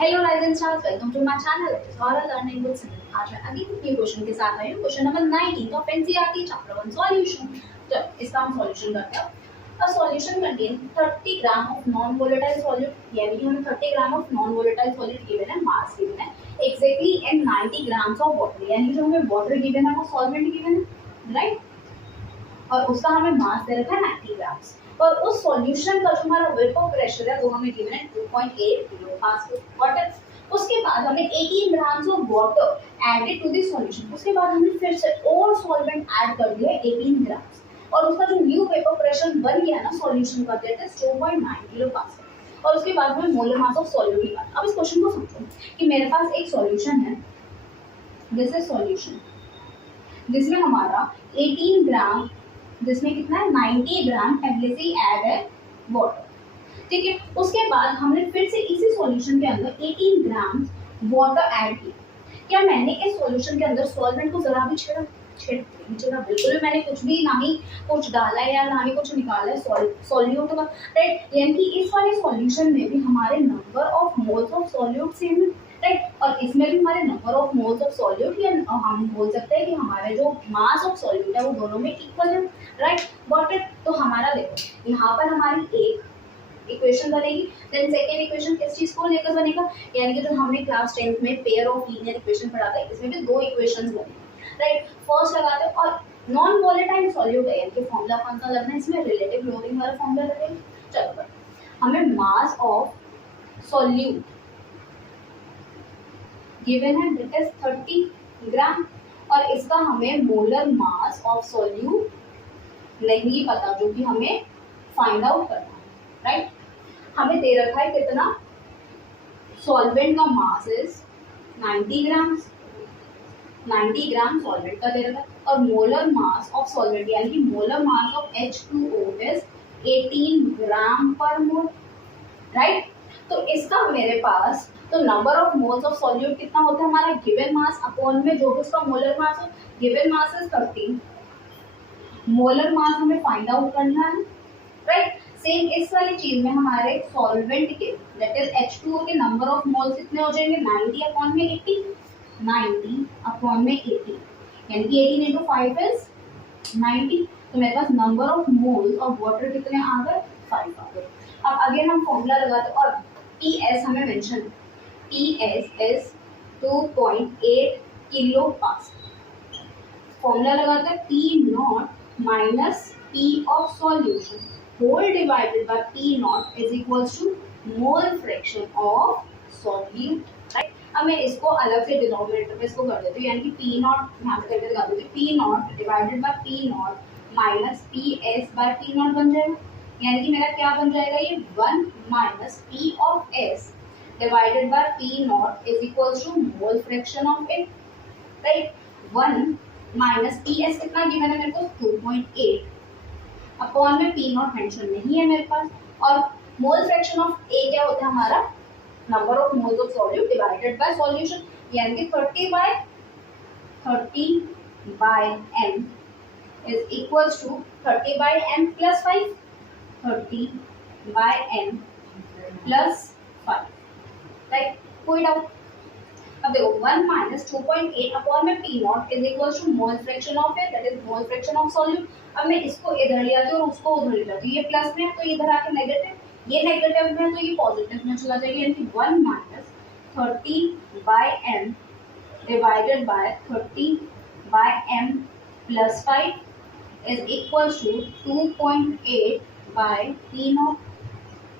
Hello rising stars, welcome to my channel Saurabh learning with Simran. आज मैं again new question के साथ आई हूं। Question number 19 of NCERT chapter 1 solution. तो इसका हम सॉल्यूशन करते हैं। A solution contain 30 gram of non volatile solute, यानी कि हमें 30 gram of non volatile solute given है, मास गिवन है exactly and 90 grams of water, यानी जो हमें वाटर गिवन है वो सॉल्वेंट गिवन है, राइट। और उसका हमें मास दे रखा है 90 ग्राम्स। और उस सॉल्यूशन का जो हमारा वेपर प्रेशर है वो हमें गिवन है 2.8 किलो वाटर। उसके बाद हमने 18 grams of water added to the solution. उसके बाद हमने फिर से और सॉल्वेंट ऐड कर दिया 18 ग्राम्स, और उसका जो न्यू वेपर प्रेशर बन गया ना सॉल्यूशन का, दैट इज 2.9 किलो पास्कल। और उसके बाद हमें मोलर मास ऑफ सॉल्यूट की बात। अब इस क्वेश्चन को समझो कि मेरे पास एक सॉल्यूशन है, दिस इज सॉल्यूशन जिसमें हमारा 18 ग्राम, जिसमें कितना है 90 ग्राम पहले से ही ऐड है वाटर, ठीक है। उसके बाद हमने फिर से इसी सॉल्यूशन के अंदर 18 ग्राम वाटर ऐड किया। क्या मैंने इस सॉल्यूशन के अंदर सॉल्वेंट को जरा भी छेड़ा? बिल्कुल भी मैंने कुछ भी ना ही कुछ डाला है या ना ही कुछ निकाला है सॉल्यूट का, राइट। यानी कि इस वाले सॉल्यूशन में भी हमारे number of moles of solute same है, राइट। और इसमें भी हमारे number of moles of solute, या हम बोल सकते हैं कि हमारे जो मास ऑफ सॉल्यूट है वो दोनों में इक्वल है, राइट। Got it. तो हमारा देखो यहाँ पर हमारी एक इक्वेशन बनेगी, देन सेकेंड इक्वेशन किस चीज को लेकर बनेगा, यानी कि जो हमने क्लास 10th में पेयर ऑफ लीनियर इक्वेशन पढ़ा था, इसमें भी दो इक्वेशंस बनेंगी, राइट। फर्स्ट लगाते हैं और नॉन वोलेटाइल सॉल्यूट है, यानी कि फॉर्मूला कौन सा लगना है इसमें, रिलेटिव लोडिंग वाला फॉर्मूला लगेगा। चलो बट हमें मास ऑफ सॉल्यूट गिवन है, दैट इज 30 ग्राम, और इसका हमें मोलर मास ऑफ सॉल्यूट नहीं पता, जो कि हमें फाइंड आउट करना है, राइट। हमें दे रखा है कितना, सॉल्वेंट का mass is 90 grams, 90 gram solvent का दे रखा है, और मोलर मास ऑफ सॉल्वेंट यानी कि molar mass of H2O is 18 ग्राम पर मोल, राइट। तो इसका मेरे पास तो number of moles of solute कितना होता है हमारा, गिवन मास अपॉन में जो भी उसका मोलर मास हो, given mass is 30, molar mass हमें फाइंड आउट करना है, राइट। सेम इस वाली चीज में हमारे सॉल्वेंट के दैट इज H2O के नंबर ऑफ मोल्स कितने हो जाएंगे, 90 अपॉन में 80, 90 अपॉन में 80, यानी कि 18 into 5 इज 90। तो मेरे पास number of moles of water कितने आ गए, 5 आ गए। अब अगेन हम फॉर्मूला लगाते हैं, और PS हमें mention, PS is 2.8 kilo pascal. Formula लगाते हैं P not minus P of solution whole divided by P not is equals to mole fraction of solute, right. अब मैं इसको अलग से डिनोमिनेटर में इसको कर देती हूँ, यानी कि P नॉट यहाँ पे करके दिखा देती हूँ, P not divided by P not minus PS by P not बन जाएगा, यानी कि मेरा क्या बन जाएगा ये 1 minus P of S divided by P not is equals to mole fraction of it, right. 1 minus PS कितना गिवन है मेरे को, 2.8 अपॉन में P नॉट मेंशन नहीं है मेरे पास, और मोल फ्रैक्शन ऑफ A क्या होता है हमारा, number of moles of solute divided by solution, यानी कि 30 by m is equals to 30 by m plus 5, 30 by m plus 5, right. कोई डाउट? अब देखो 1 माइनस 2.8 अपॉन में P not is equals to mole fraction of it, that is mole fraction of solute. अब मैं इसको इधर ले आती हूँ और उसको उधर ले जाती हूँ, ये प्लस में है तो इधर आके नेगेटिव, ये नेगेटिव में है तो ये पॉजिटिव में चला जाएगा, यानी कि 1 minus 30 by m divided by 30 by m plus 5 is equals to 2.8 by P not.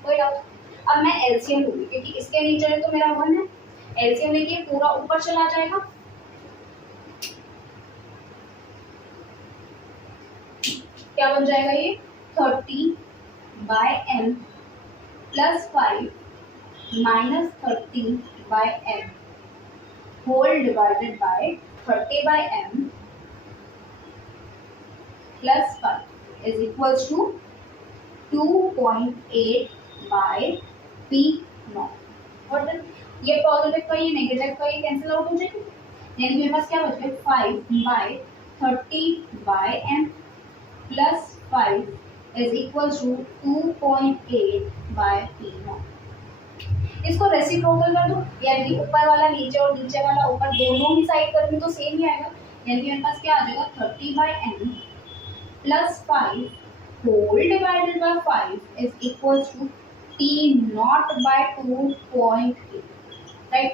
कोई डाउट? अब मैं एलसीएम लूंगी क्योंकि इसके नीचे तो मेरा 1 है, एलसीएम लेके पूरा ऊपर चला जाएगा, क्या बन जाएगा ये 30 by m plus 5 minus 30 by m whole divided by 30 by m plus 5 is equals to 2.8 by P not. और ये पॉजिटिव का ये नेगेटिव का ये कैंसिल आउट हो जाएगा, यानी मेरे पास क्या बच गया 5 by 30 by m plus 5 is equals to 2.8 by P not. इसको रेसिप्रोकल कर दो, यानी कि ऊपर वाला नीचे और नीचे वाला ऊपर, दोनों ही साइड करूँगी तो सेम ही आएगा, यानी कि मेरे पास क्या आ जाएगा 30/n plus 5 whole divided by 5 is equal to T0/2.8, right.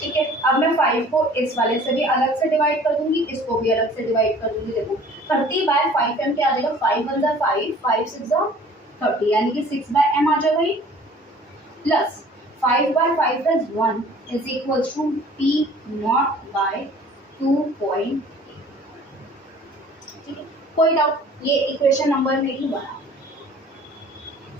ठीक है, अब मैं 5 को इस वाले से भी अलग से डिवाइड कर दूंगी, इसको भी अलग से डिवाइड कर दूंगी। देखो 30/5m क्या आ जाएगा, 5 1 5, 5 6 30, यानी कि 6/m आ जाएगा ये, plus 5/5 is 1 is equals to P0/2.8। ठीक है, कोई डाउट, ये इक्वेशन नंबर मेरी बना।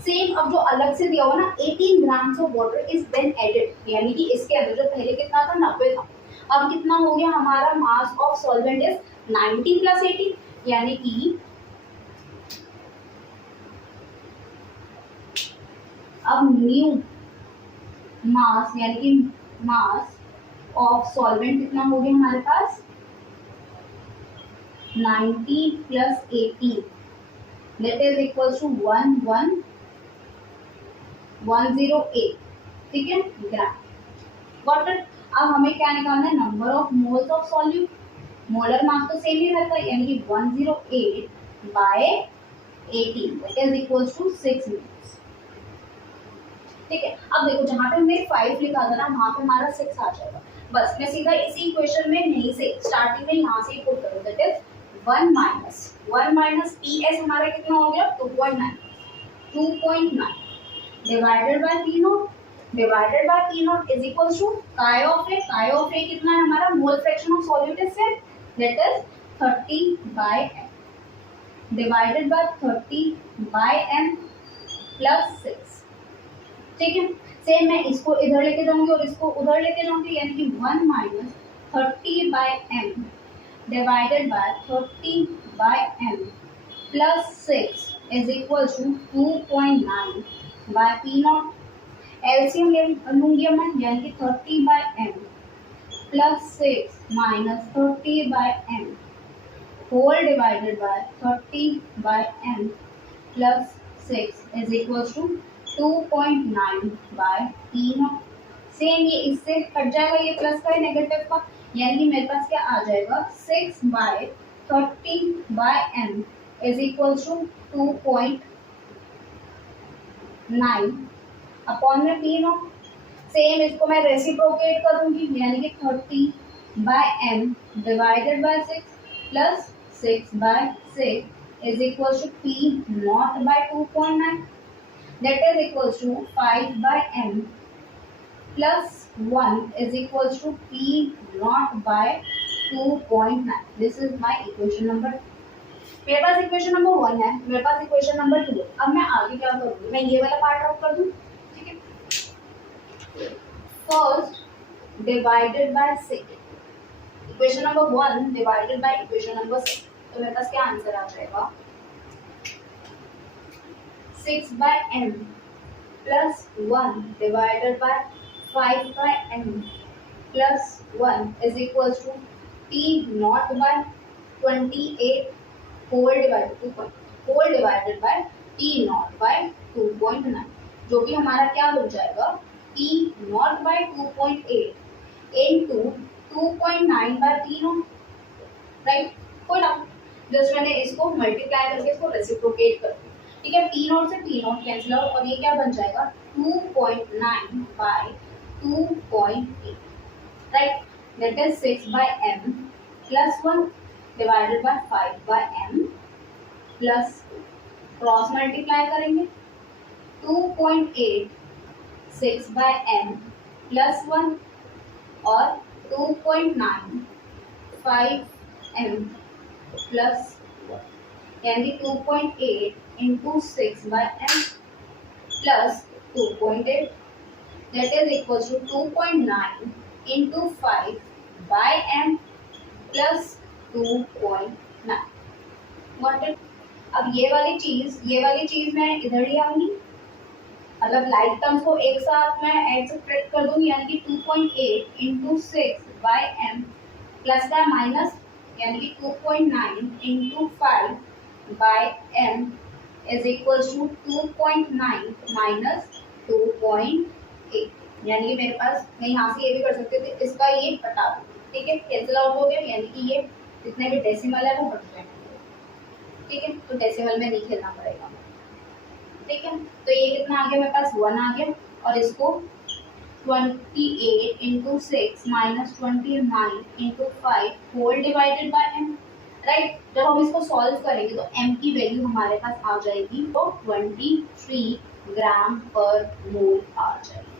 सेम अब जो अलग से दिया हुआ ना 18 grams of water is then added, यानी कि इसके अंदर जो पहले कितना था 90 था, अब कितना हो गया हमारा mass of solvent is 90 plus 80, यानी कि अब न्यू मास, यानी कि मास ऑफ सॉल्वेंट कितना हो गया हमारे पास 90 plus 80, that is equals to 11108, ठीक है ग्राम वाटर। अब हमें क्या निकालना है, number of moles of solute, molar mass तो सेम ही रहता है, यानी कि 108/80 that is equals to 6 moles. ठीक है, अब देखो जहां पे हमने 5 लिखा था ना वहां पे हमारा 6 आ जाएगा, बस मैं सीधा इसी इक्वेशन में नहीं से स्टार्टिंग में यहाँ से ही पुट करूँ, दैट इज 1 माइनस PS हमारा कितना हो गया 2.9 divided by P0 is equals to chi of A कितना है हमारा, mole fraction of solute is same, that is 30/m divided by 30/m plus 6। ठीक है, सेम मैं इसको इधर लेके जाऊंगी और इसको उधर लेके जाऊंगी, यानी कि 1 minus 30/m divided by 30/m plus 6 is equal to 2.9/P0। LCM लूंगी मैं, यानी कि 30/m plus 6 minus 30/m whole divided by 30/m plus 6 is equal to 2.9/P0। Same ये इससे कट जाएगा, ये प्लस का है नेगेटिव का, यानी कि मेरे पास क्या आ जाएगा 6/30/m is equal to 2.9 upon में P0। सेम इसको मैं रेसिप्रोकेट करूंगी, यानी कि 30/m divided by 6 plus 6/6 is equal to P0/2.9, that is equals to 5/m plus 1 is equals to P0/2.9। This is my equation number। मेरे पास equation number 1 है, मेरे पास equation number 2 है। अब मैं आगे क्या करूँगी, मैं ये वाला पार्ट आउट कर दूँ, ठीक है। First divided by 6, equation number 1 divided by equation number 6, तो मेरे पास क्या आंसर आ जाएगा 6/m plus 1 divided by 5/m plus 1 is equals to P0/28 whole divided by P0/2.9, जो कि हमारा क्या हो जाएगा P0/2.8 into 2.9/P0, राइट। कोई ना, जस्ट मैंने इसको मल्टीप्लाई करके इसको रेसिप्रोकेट कर दिया, ठीक है। P0 से P0 कैंसिल आउट और ये क्या बन जाएगा 2.9/2.8, right, that is 6/m plus 1 divided by 5/m plus cross multiply करेंगे 2.8 6/m प्लस 1 और 2.9 5m प्लस 1, यानी 2.8 into 6/m plus 2.8, that is equals to 2.9 into 5/m plus 2.9। Got it? अब ये वाली चीज मैं इधर ही आऊंगी, मतलब लाइक टर्म्स को एक साथ मैं एक्सप्रेस कर दूंगी, यानी कि 2.8 into 6/m प्लस का माइनस, यानी कि 2.9 into 5/m is equals to 2.9 minus 2.8, ए, यानी कि मेरे पास मैं यहाँ से ये भी कर सकती थी, इसका ये बता दो, ठीक है, कैंसिल आउट हो गया, यानी कि ये जितने भी डेसिमल है वो हट जाएंगे, ठीक है, तो डेसिमल में नहीं खेलना पड़ेगा, ठीक है। तो ये कितना आ गया मेरे पास 1 आ गया, और इसको 28 into 6 minus 29 into 5 whole divided by m, right. जब हम इसको सॉल्व करेंगे तो m की वैल्यू हमारे पास आ जाएगी, तो 23 ग्राम पर मोल आ जाएगी।